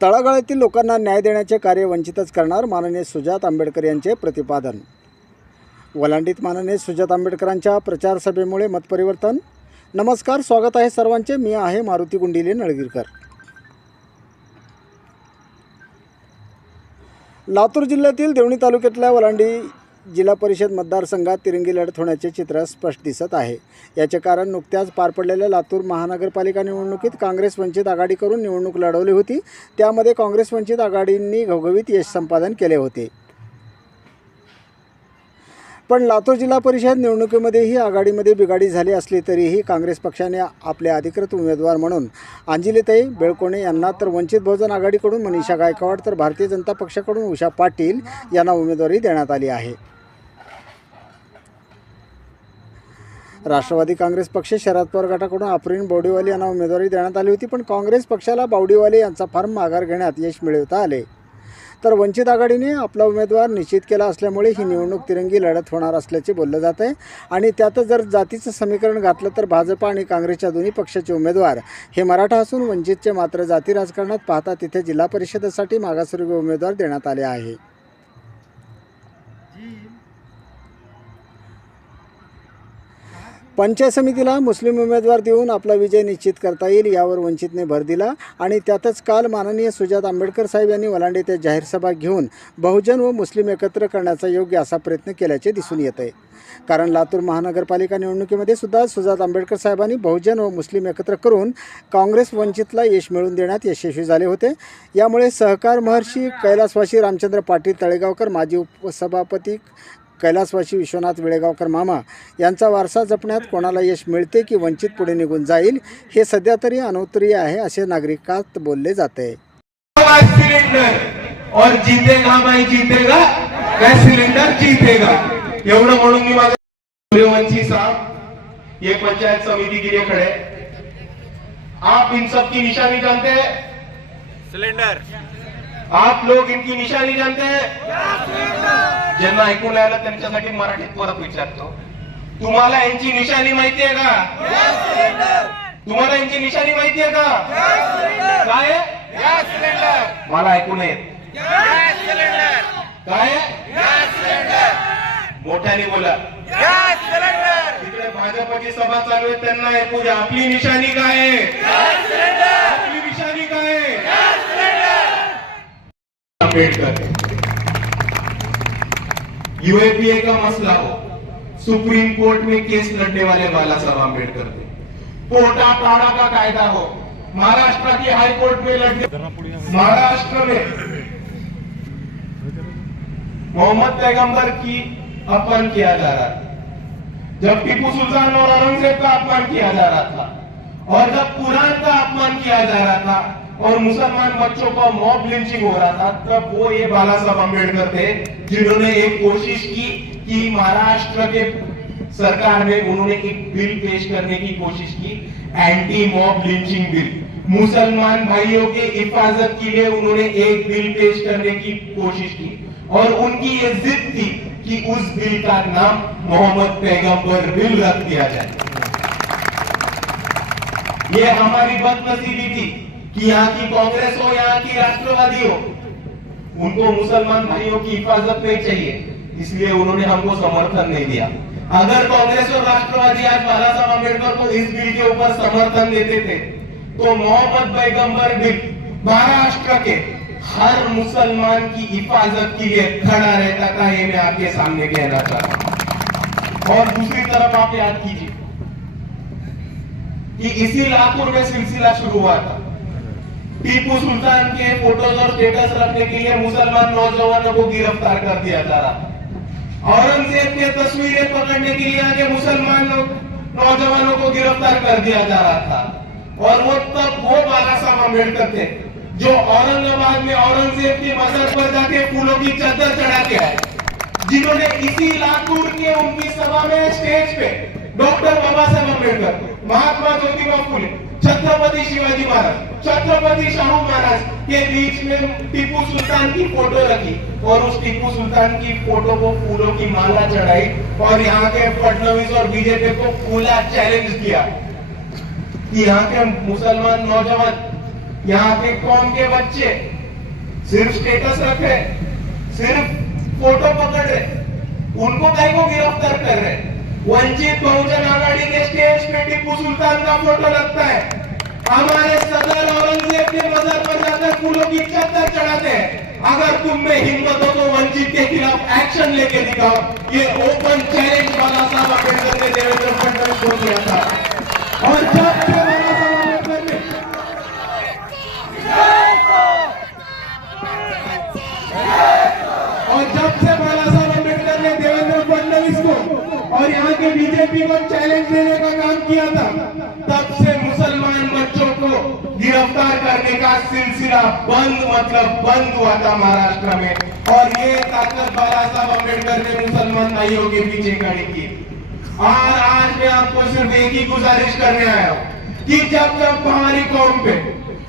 तळागाळातील लोकांना न्याय देण्याचे कार्य वंचितच करणार, माननीय सुजात आंबेडकर यांचे प्रतिपादन। वलांडीत माननीय सुजात आंबेडकरांच्या प्रचार सभेमुळे मतपरिवर्तन। नमस्कार, स्वागत आहे सर्वांचे। मी आहे मारुती गुंडिले नळगीरकर। लातूर जिल्ह्यातील देवणी तालुक्यातल्या वलांडी जिल्हा परिषद मतदारसंघात तिरंगी लढत होण्याचे चित्र स्पष्ट दिसत आहे। याचे कारण नुकत्याच पार पडलेल्या लातूर महानगरपालिका निवडणुकीत काँग्रेस वंचित आघाडीकडून निवडणूक लढवली होती। त्यामध्ये काँग्रेस वंचित आघाडींनी घवघवीत यश संपादन केले होते। पण लातूर जिल्हा परिषद निवडणुकीमध्येही आघाडीमध्ये बिघाडी झाली असली तरीही काँग्रेस पक्षाने आपले अधिकृत उमेदवार म्हणून अंजलीताई बेळकोणे यांना, तर वंचित बहुजन आघाडीकडून मनीषा गायकवाड, तर भारतीय जनता पक्षाकडून उषा पाटील यांना उमेदवारी देण्यात आली आहे। राष्ट्रवादी काँग्रेस पक्ष शरद पवार गटाकडून आफरीन बावडीवाले यांना उमेदवारी देण्यात आली होती, पण काँग्रेस पक्षाला बावडीवाले यांचा फॉर्म माघार घेण्यात यश मिळवता आले। तर वंचित आघाडीने आपला उमेदवार निश्चित केला असल्यामुळे ही निवडणूक तिरंगी लढत होणार असल्याचे बोलले जात आहे। आणि त्यातच जर जातीचं समीकरण घातलं तर भाजपा आणि काँग्रेसच्या दोन्ही पक्षाचे उमेदवार हे मराठा असून वंचितचे मात्र जाती राजकारणात पाहता तिथे जिल्हा परिषदेसाठी मागासवर्गीय उमेदवार देण्यात आले आहे। पंचायत समितीला मुस्लिम उमेदवार देऊन आपला विजय निश्चित करता येईल यावर वंचितने भर दिला। आणि त्यातच काल माननीय सुजात आंबेडकर साहेब यांनी वलांडी येथे जाहीर सभा घेऊन बहुजन व मुस्लिम एकत्र करण्याचा योग्य असा प्रयत्न केल्याचे दिसून येत आहे। कारण लातूर महानगरपालिका निवडणुकीमध्ये सुद्धा सुजात आंबेडकर साहेबांनी बहुजन व मुस्लिम एकत्र करून काँग्रेस वंचितला यश मिळवून देण्यात यशस्वी झाले होते। यामुळे सहकार महर्षी कैलासवासी रामचंद्र पाटील तळेगावकर, माजी उपसभापती कैलासवासी विश्वनाथ वेळेगावकर मामा यांचा वारसा जपण्यात कोणाला यश मिळते की वंचित पुढे निघून जाईल हे सध्या तरी अनौतरीय आहे असे नागरिकात बोलले जाते। और जीतेगा मैं जीतेगा मैं सिलेंडर जीतेगा एवढं म्हणून मी माझे सूर्यवंशी साहब ये पंचायत समिति के लिए खड़े। आप इन सब की निशानी जानते हैं? सिलेंडर। आप लोग इनकी निशानी जानते हैं? ज्यांना ऐकून आलं त्यांच्यासाठी मराठीत परत विचारतो, तुम्हाला यांची निशानी माहिती आहे का? तुम्हाला यांची निशानी माहिती आहे का? काय आहे? मला ऐकून येत काय? मोठ्याने बोला। तिकडे भाजपची सभा चालू आहे, त्यांना ऐकू द्या। आपली निशानी काय आहे? आपली निशानी काय आहे? अम्बेडकर। यूएपीए का मसला हो, सुप्रीम कोर्ट में केस लड़ने वाले बाला साहब अम्बेडकर थे। पोटा ताड़ा का कायदा हो, महाराष्ट्र की हाई कोर्ट में लड़ने, महाराष्ट्र में मोहम्मद पैगंबर की अपमान किया जा रहा था, जब टीपू सुल्तान और औरंगजेब का अपमान किया जा रहा था, और जब कुरान का अपमान किया जा रहा था और मुसलमान बच्चों को मॉब लिंचिंग हो रहा था, तब वो ये बाला साहब अम्बेडकर थे जिन्होंने एक कोशिश की कि महाराष्ट्र के सरकार में उन्होंने एक बिल पेश करने की कोशिश की, एंटी मॉब लिंचिंग बिल। मुसलमान भाइयों के हिफाजत के लिए उन्होंने एक बिल पेश करने की कोशिश की और उनकी ये जिद थी कि उस बिल का नाम मोहम्मद पैगंबर बिल रख दिया जाए। ये हमारी बदनसीबी थी कि यहाँ की कांग्रेस हो, यहाँ की राष्ट्रवादी हो, उनको मुसलमान भाइयों की हिफाजत नहीं चाहिए, इसलिए उन्होंने हमको समर्थन नहीं दिया। अगर कांग्रेस और राष्ट्रवादी आज बाला साहब अम्बेडकर को इस बिल के ऊपर समर्थन देते थे तो मोहम्मद पैगंबर बिल महाराष्ट्र के हर मुसलमान की हिफाजत के लिए खड़ा रहता था। ये मैं आपके सामने कहना चाहता हूं। और दूसरी तरफ आप याद कीजिए कि इसी लातूर में सिलसिला शुरू हुआ था। टीपू सुल्तान के फोटोज और स्टेटस रखने के लिए मुसलमान नौजवानों को गिरफ्तार कर दिया जा रहा था। औरंगजेब के तस्वीरें पकड़ने के लिए आगे मुसलमान नौजवानों को गिरफ्तार कर दिया जा रहा था। और वो तब वो बाला साहब अम्बेडकर थे जो औरंगाबाद में औरंगजेब की मजार पर जाके फूलों की चादर चढ़ा के आए, जिन्होंने इसी लातूर के उनकी सभा में स्टेज पे डॉक्टर बाबा साहब अम्बेडकर, महात्मा ज्योतिबा फुले, छत्रपति शिवाजी महाराज, छत्रपति शाहू महाराज के बीच में टीपू सुल्तान की फोटो रखी और उस टीपू सुल्तान की फोटो को फूलों की माला चढ़ाई और यहाँ के फडणवीस और बीजेपी को खुला चैलेंज किया कि यहाँ के मुसलमान नौजवान यहाँ के कौम के बच्चे सिर्फ स्टेटस रख रहे, सिर्फ फोटो पकड़ रहे, उनको कहीं को गिरफ्तार कर रहे। वंचित बहुजन आघाड़ी के स्टेज पे टीपू सुल्तान का फोटो लगता है, हमारे सदर औरंगजेब के मजार पर जाकर फूलों की चद्दर चढ़ाते हैं। अगर तुम में हिम्मत हो तो वंचित के खिलाफ एक्शन लेके दिखाओ। ये ओपन चैलेंज बाला साहब अम्बेडकर ने देवेंद्र फडणवीस को दिया था। और जब से बाला साहब अम्बेडकर ने देवेंद्र फडणवीस को और यहाँ के बीजेपी को चैलेंज देने का काम किया था, तब से मुसलमान बच्चों को गिरफ्तार करने का सिलसिला बंद हुआ था महाराष्ट्र में। और ये ताकत बाला साहब अम्बेडकर ने मुसलमान भाइयों के पीछे खड़ी की। और आज मैं आपको सिर्फ एक ही गुजारिश करने आया हूँ कि जब जब हमारी कौम पे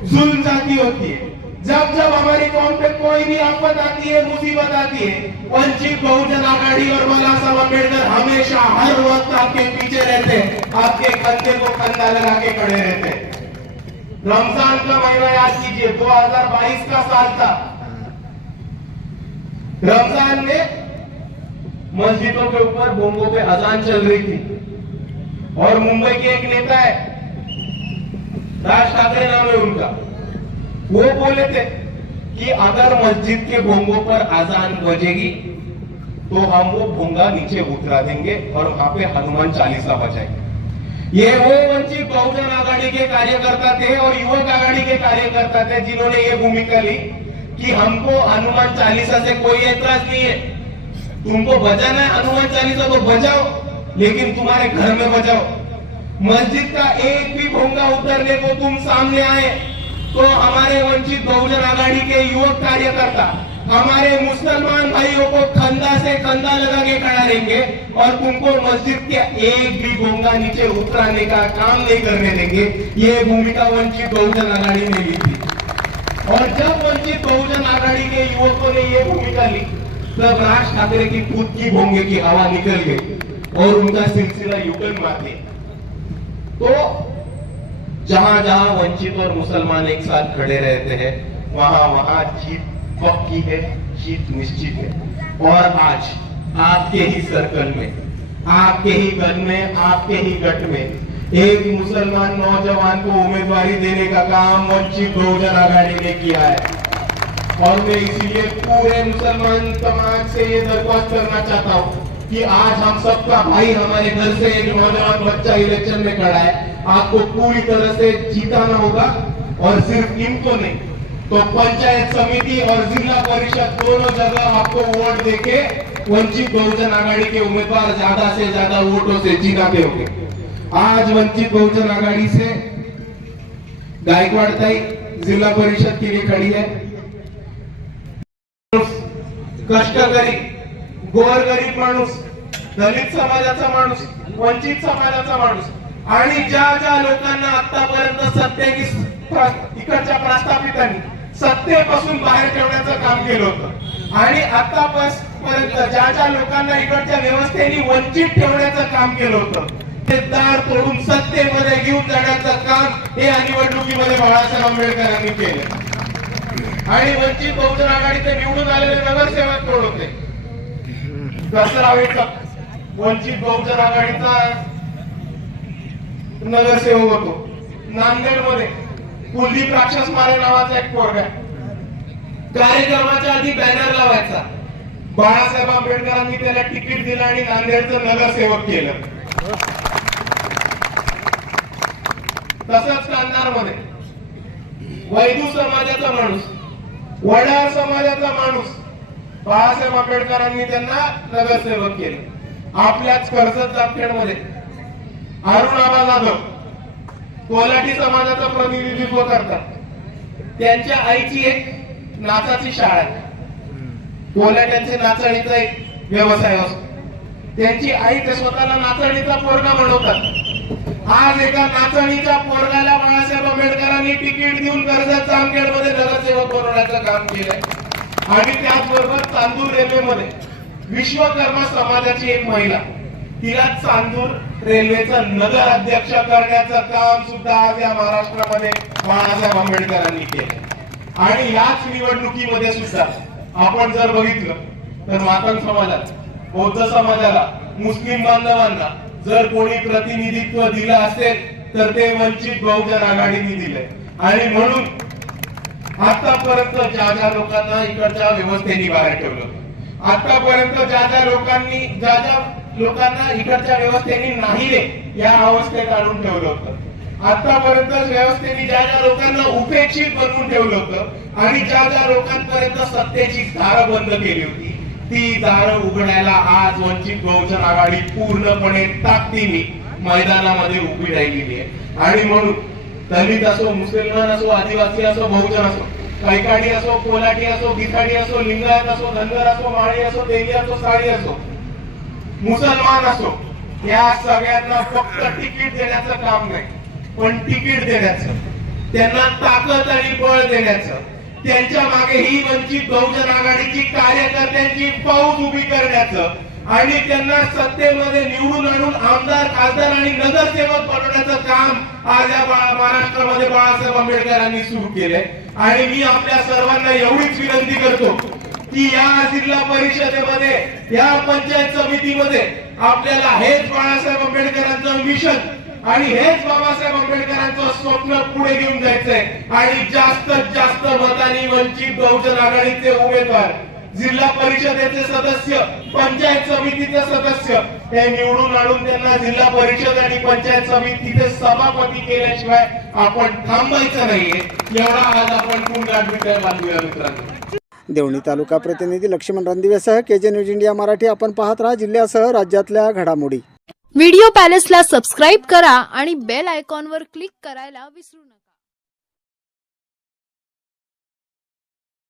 जुल्म जाती होती है, जब जब हमारी कौम पे कोई भी आफत आती है, मुसीबत आती है, वंचित बहुजन आघाड़ी और बाला साहब अम्बेडकर हमेशा हर वक्त आपके पीछे रहते, आपके कंधे को कंधा लगा के खड़े रहते। रमजान का महीना याद कीजिए, 2022 का साल था। रमजान में मस्जिदों के ऊपर बोंगों पे अजान चल रही थी और मुंबई के एक नेता है, राज ठाकरे नाम है उनका, वो बोले थे कि अगर मस्जिद के भोंगों पर अजान बजेगी तो हम वो भोंगा नीचे उतरा देंगे और वहां पे हनुमान चालीसा बजाएंगे। ये वो वंचित बहुजन आघाड़ी के कार्यकर्ता थे और युवक आघाड़ी के कार्यकर्ता थे जिन्होंने ये भूमिका ली कि हमको हनुमान चालीसा से कोई ऐतराज नहीं है, तुमको बजाना है हनुमान चालीसा तो बजाओ, लेकिन तुम्हारे घर में बजाओ। मस्जिद का एक भी भोंगा उतरने को तुम सामने आए तो हमारे वंचित बहुजन आघाड़ी के युवक कार्यकर्ता हमारे मुसलमान भाइयों को कंधा से कंधा लगा के खड़ा रहेंगे और तुमको मस्जिद के एक भी भोंगा नीचे उतराने का काम नहीं करने देंगे। ये भूमिका वंचित बहुजन आघाड़ी ने ली थी। और जब वंचित बहुजन आघाड़ी के युवकों ने ये भूमिका ली, तब राज ठाकरे की खुद की भोंगे की हवा निकल गई और उनका सिलसिला युगल मारते। तो जहां जहां वंचित और मुसलमान एक साथ खड़े रहते हैं, वहां वहां जीत पक्की है, जीत निश्चित है। और आज आपके ही सर्कल में, आपके ही घर में, आपके ही गट में एक मुसलमान नौजवान को उम्मीदवारी देने का काम वंचित बहुजन आघाड़ी ने किया है। और मैं इसीलिए पूरे मुसलमान समाज से ये दरख्वास्त करना चाहता हूँ कि आज हम सबका भाई, हमारे घर से एक नौजवान बच्चा इलेक्शन में खड़ा है, आपको पूरी तरह से जीताना होगा। और सिर्फ इनको नहीं तो पंचायत समिति और जिला परिषद दोनों जगह आपको वोट देके वंचित बहुजन आघाड़ी के उम्मीदवार ज्यादा से ज्यादा वोटों से जिताते होंगे। आज वंचित बहुजन आघाड़ी से गायकवाड़ ताई जिला परिषद के लिए खड़ी है। कष्टकरी, गोरगरीब माणूस, दलित समाजाचा माणूस, वंचित समाजाचा माणूस आणि ज्या ज्या लोकांना आतापर्यंत इकडच्या प्रस्थापितांनी सत्तेपासून बाहेर ठेवण्याचं काम केलं होतं आणि आतापर्यंत ज्या ज्या लोकांना इकडच्या व्यवस्थेने वंचित ठेवण्याचं काम केलं होतं, ते दार तोडून सत्तेमध्ये घेऊन जाण्याचं काम हे या निवडणुकीमध्ये बाळासाहेब आंबेडकरांनी केलं। आणि वंचित बहुजन आघाडीचे निवडून आलेले नगरसेवक कोण होते? दसरावेचा वंचित बहुजन आघाडीचा नगरसेवक होतो। नांदेड मध्ये कुलदीप राक्षस मारे नावाचा एक पोरगा कार्यक्रमाच्या आधी बॅनर लावायचा, बाळासाहेब आंबेडकरांनी त्याला तिकीट दिलं आणि नांदेडचं नगरसेवक केलं। तसंच कंधार मध्ये वैदू समाजाचा माणूस, वडार समाजाचा माणूस, बाळासाहेब आंबेडकरांनी त्यांना नगरसेवक केलं। आपल्याच कर्जत जामखेड मध्ये अरुण आबा जाधव कोल्हाटी समाजाचं प्रतिनिधित्व करतात। त्यांच्या आईची एक नाचाची शाळा आहे, कोल्हाट्यांचे नाचणीचा एक व्यवसाय असतो। त्यांची आई ते स्वतःला नाचणीचा पोरगा म्हणवतात। आज एका नाचणीच्या पोरगाला बाळासाहेब आंबेडकरांनी तिकीट देऊन कर्जत जामखेड मध्ये नगरसेवक बनवण्याचं काम केलंय। आणि त्याचबरोबर चांदूर रेल्वे मध्ये विश्वकर्मा समाजाची एक महिला तिला चांदूर रेल्वेचं नगर अध्यक्ष करण्याचं काम सुद्धा आज या महाराष्ट्रामध्ये बाळासाहेब आंबेडकरांनी केलं। आणि याच निवडणुकीमध्ये सुद्धा आपण जर बघितलं तर मातंग समाजाला, बौद्ध समाजाला, मुस्लिम बांधवांना जर कोणी प्रतिनिधित्व दिलं असेल तर ते वंचित बहुजन आघाडीने दिले। आणि म्हणून आतापर्यंत ज्या ज्या लोकांना इकडच्या व्यवस्थेने बाहेर ठेवलं, आतापर्यंत ज्या लोकांना इकडच्या व्यवस्थेने नाही या अवस्थेत आणून ठेवलं होतं, आतापर्यंत व्यवस्थेने ज्या लोकांना उपेक्षित बनवून ठेवलं होतं आणि ज्या लोकांपर्यंत सत्तेची दारं बंद केली होती, ती दारं उघडायला आज वंचित बहुजन आघाडी पूर्णपणे ताकदीने मैदानामध्ये उभी राहिलेली आहे। आणि म्हणून दलित असो, मुसलमान असो, आदिवासी असो, बहुजन असो, कैकाडी असो, कोलाटी असो, गिखाडी असो, लिंगायत असो, धनगर असो, माळी असो, तेली असो, साळी असो, मुसलमान असो, या सगळ्यांना फक्त तिकीट देण्याचं काम नाही, पण तिकीट देण्याचं, त्यांना ताकद आणि बळ देण्याचं, त्यांच्या मागे ही वंचित बहुजन आघाडीची कार्यकर्त्यांची फौज उभी करण्याचं आणि त्यांना सत्तेमध्ये निवडून आणून आमदार, खासदार आणि नगरसेवक बनवण्याचं काम आज या महाराष्ट्रामध्ये बाळासाहेब आंबेडकरांनी सुरू केलंय। आणि मी आपल्या सर्वांना एवढीच विनंती करतो की या जिल्हा परिषदेमध्ये, या पंचायत समितीमध्ये आपल्याला हेच बाळासाहेब आंबेडकरांचं मिशन आणि हेच बाबासाहेब आंबेडकरांचं स्वप्न पुढे घेऊन जायचंय आणि जास्तीत जास्त मतांनी वंचित बहुजन आघाडीचे उमेदवार, जिल्हा परिषदेचे सदस्य, पंचायत समितीचे सदस्य हे निवडून आणून त्यांना जिल्हा परिषद आणि पंचायत समितीचे सभापती केल्याशिवाय आपण थांबायचं नाहीये, एवढा आज आपण पुनगाठ बांधूया मित्रांनो। देवणी तालुका प्रतिनिधी लक्ष्मण रणदिवेसह केजे न्यूज इंडिया मराठी। आपण पाहत राहा जिल्ह्यासह राज्यातल्या घडामोडी। व्हिडिओ पॅलेसला सबस्क्राईब करा आणि बेल आयकॉनवर क्लिक करायला विसरू नका।